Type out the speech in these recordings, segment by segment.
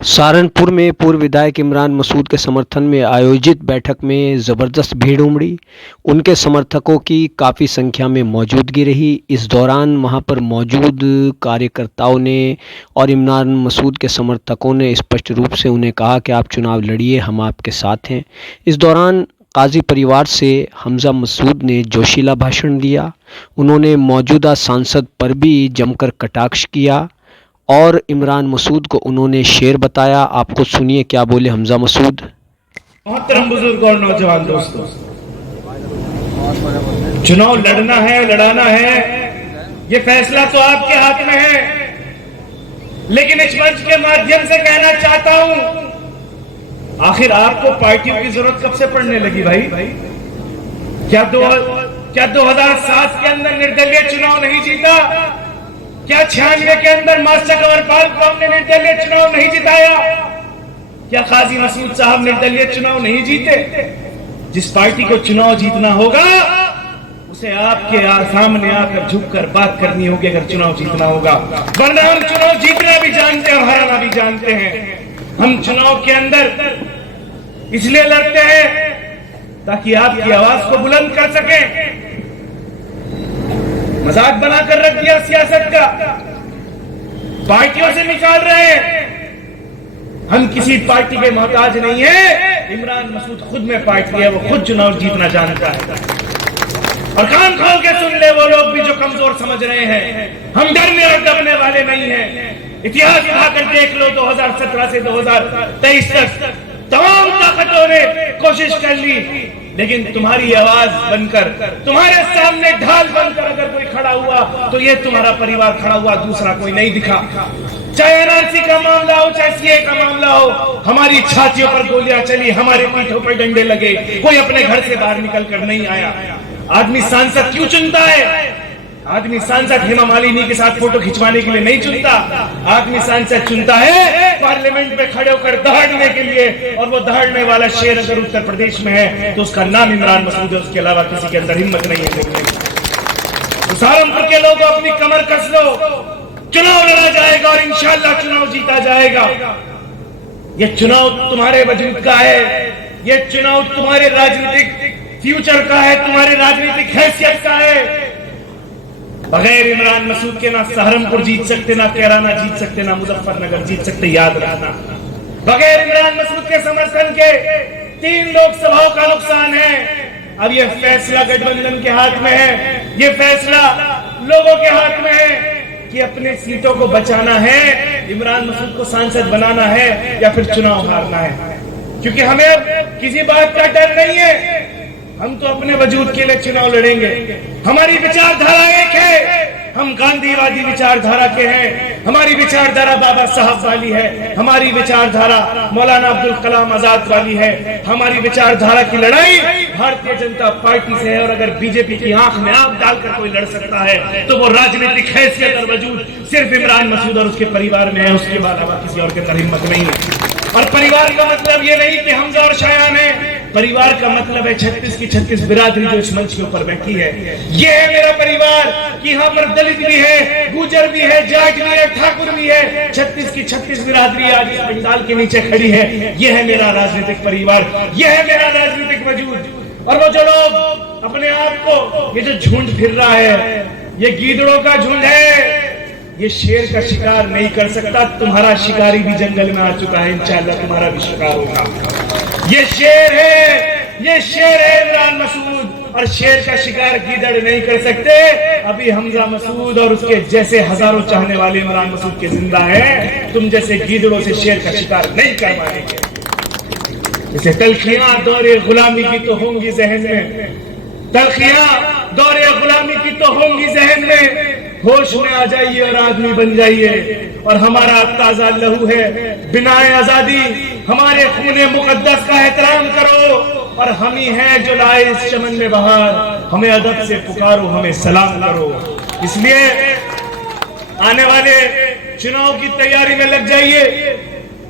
सहारनपुर में पूर्व विधायक इमरान मसूद के समर्थन में आयोजित बैठक में ज़बरदस्त भीड़ उमड़ी। उनके समर्थकों की काफ़ी संख्या में मौजूदगी रही। इस दौरान वहां पर मौजूद कार्यकर्ताओं ने और इमरान मसूद के समर्थकों ने स्पष्ट रूप से उन्हें कहा कि आप चुनाव लड़िए, हम आपके साथ हैं। इस दौरान काजी परिवार से हमजा मसूद ने जोशीला भाषण दिया। उन्होंने मौजूदा सांसद पर भी जमकर कटाक्ष किया और इमरान मसूद को उन्होंने शेर बताया। आपको सुनिए क्या बोले हमजा मसूद। मोहतरम बुजुर्ग और नौजवान दोस्तों, चुनाव लड़ना है, लड़ाना है, ये फैसला तो आपके हाथ में है। लेकिन इस मंच के माध्यम से कहना चाहता हूं, आखिर आपको पार्टियों की जरूरत कब से पड़ने लगी भाई? क्या 2007 के अंदर निर्दलीय चुनाव नहीं जीता? क्या 96 के अंदर मास्टर कंवरपाल को हमने निर्दलीय चुनाव नहीं जिताया? क्या काजी मसूद साहब निर्दलीय चुनाव नहीं जीते? जिस पार्टी को चुनाव जीतना होगा उसे आपके सामने आकर झुककर बात करनी होगी अगर चुनाव जीतना होगा। वरना हम चुनाव जीतना भी जानते हैं, हराना भी जानते हैं। हम चुनाव के अंदर इसलिए लड़ते हैं ताकि आपकी आवाज को बुलंद कर सकें। मजाक बनाकर रख दिया सियासत का, पार्टियों से निकाल रहे हैं। हम किसी पार्टी के मोहताज नहीं है। इमरान मसूद खुद में पार्टी है, वो खुद चुनाव जीतना जानता है। और कान खोल के सुन ले वो लोग भी जो कमजोर समझ रहे हैं, हम डरने और दबने वाले नहीं हैं। इतिहास उठाकर देख लो, 2017 से 2023 तक तमाम ताकतों ने कोशिश कर ली, लेकिन तुम्हारी आवाज बनकर, तुम्हारे सामने ढाल बनकर अगर कोई खड़ा हुआ तो ये तुम्हारा परिवार खड़ा हुआ, दूसरा कोई नहीं दिखा। चाहे एनआरसी का मामला हो, चाहे सीए का मामला हो, हमारी छातियों पर गोलियां चली, हमारे पीठों पर डंडे लगे, कोई अपने घर से बाहर निकल कर नहीं आया। आदमी सांसद क्यों चुनता है? आदमी सांसद हेमा मालिनी के साथ फोटो खिंचवाने के लिए नहीं चुनता। आदमी सांसद चुनता है पार्लियामेंट में खड़े होकर दहाड़ने के लिए, और वो दहाड़ने वाला शेर अगर उत्तर प्रदेश में है तो उसका नाम इमरान मसूद है, उसके अलावा किसी के अंदर हिम्मत नहीं है। तो सहारनपुर के लोग अपनी कमर कस लो, चुनाव लड़ा जाएगा और इंशाअल्लाह चुनाव जीता जाएगा। ये चुनाव तुम्हारे वजूद का है, ये चुनाव तुम्हारे राजनीतिक फ्यूचर का है, तुम्हारे राजनीतिक हैसियत का है। बगैर इमरान मसूद के ना सहारनपुर जीत सकते, ना कैराना जीत सकते, ना मुजफ्फरनगर जीत सकते, याद रखना। बगैर इमरान मसूद के समर्थन के 3 लोकसभाओं का नुकसान है। अब ये फैसला गठबंधन के हाथ में है, ये फैसला लोगों के हाथ में है कि अपने सीटों को बचाना है, इमरान मसूद को सांसद बनाना है या फिर चुनाव हारना है। क्योंकि हमें अब किसी बात का डर नहीं है, हम तो अपने वजूद के लिए चुनाव लड़ेंगे। हमारी विचारधारा एक है, हम गांधीवादी विचारधारा के हैं। हमारी विचारधारा बाबा साहब वाली है, हमारी विचारधारा मौलाना अब्दुल कलाम आजाद वाली है। हमारी विचारधारा की लड़ाई भारतीय जनता पार्टी से है, और अगर बीजेपी की आंख में आंख डालकर कोई लड़ सकता है तो वो राजनीतिक हैसियत और वजूद सिर्फ इमरान मसूद और उसके परिवार में है, उसके अलावा किसी और के अंदर हिम्मत नहीं है। और परिवार का मतलब ये नहीं कि हमजा और शायान है, परिवार का मतलब है 36 की 36 बिरादरी जो इस मंच के ऊपर बैठी है। ये है मेरा परिवार कि यहाँ पर दलित भी है, गुजर भी है, जाट भी है, ठाकुर भी है। 36 की 36 बिरादरी आज इस पंडाल के नीचे खड़ी है। ये है मेरा राजनीतिक परिवार, ये है मेरा राजनीतिक वजूद। और वो जो लोग अपने आप को, ये जो झुंड फिर रहा है, ये गीदड़ों का झुंड है, ये शेर का शिकार नहीं कर सकता। तुम्हारा शिकारी भी जंगल में आ चुका है, इंशाअल्लाह तुम्हारा भी शिकार होगा। ये शेर है, ये शेर है इमरान मसूद, और शेर का शिकार गीदड़ नहीं कर सकते। अभी हमजा मसूद और उसके जैसे हजारों चाहने वाले इमरान मसूद के जिंदा हैं, तुम जैसे गीदड़ों से शेर का शिकार नहीं कर पाएंगे। जैसे तलखियां दौरे गुलामी की तो होंगी जहन में, तलखियां दौरे गुलामी की तो होंगी जहन में। होश में आ जाइए और आदमी बन जाइए। और हमारा ताजा लहू है, बिनाए आजादी, हमारे खूने मुकद्दस का एहतराम करो। और हम ही हैं जो लाए इस चमन में बहार, हमें अदब से पुकारो, हमें सलाम करो। इसलिए आने वाले चुनाव की तैयारी में लग जाइए।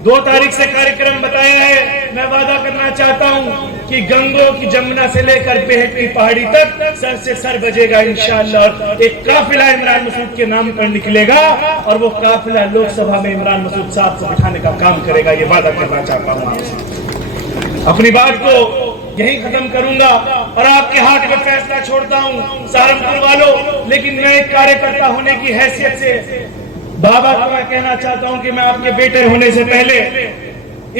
2 तारीख से कार्यक्रम बताया है, मैं वादा करना चाहता हूं कि गंगों की जमुना से लेकर बेहट की पहाड़ी तक सर से सर बजेगा इंशाअल्लाह। एक काफिला इमरान मसूद के नाम पर निकलेगा और वो काफिला लोकसभा में इमरान मसूद साहब को बिठाने का काम करेगा। ये वादा करना चाहता हूं आपसे। अपनी बात को यही खत्म करूंगा और आपके हाथ में फैसला छोड़ता हूं सहारनपुर वालों। लेकिन मैं एक कार्यकर्ता होने की हैसियत से बाबा को मैं कहना चाहता हूं कि मैं आपके बेटे होने से पहले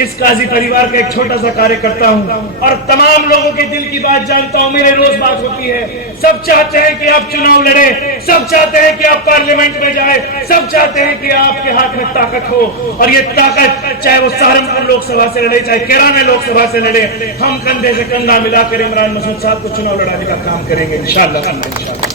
इस काजी परिवार का एक छोटा सा कार्यकर्ता हूं और तमाम लोगों के दिल की बात जानता हूं। मेरे रोज बात होती है, सब चाहते हैं कि आप चुनाव लड़े, सब चाहते हैं कि आप पार्लियामेंट में जाए, सब चाहते हैं कि आपके हाथ में ताकत हो। और ये ताकत चाहे वो सहारनपुर लोकसभा से लड़े, चाहे केराना लोकसभा से लड़े, हम कंधे से कंधा मिलाकर इमरान मसूद साहब को चुनाव लड़ाने का काम करेंगे इंशाअल्लाह।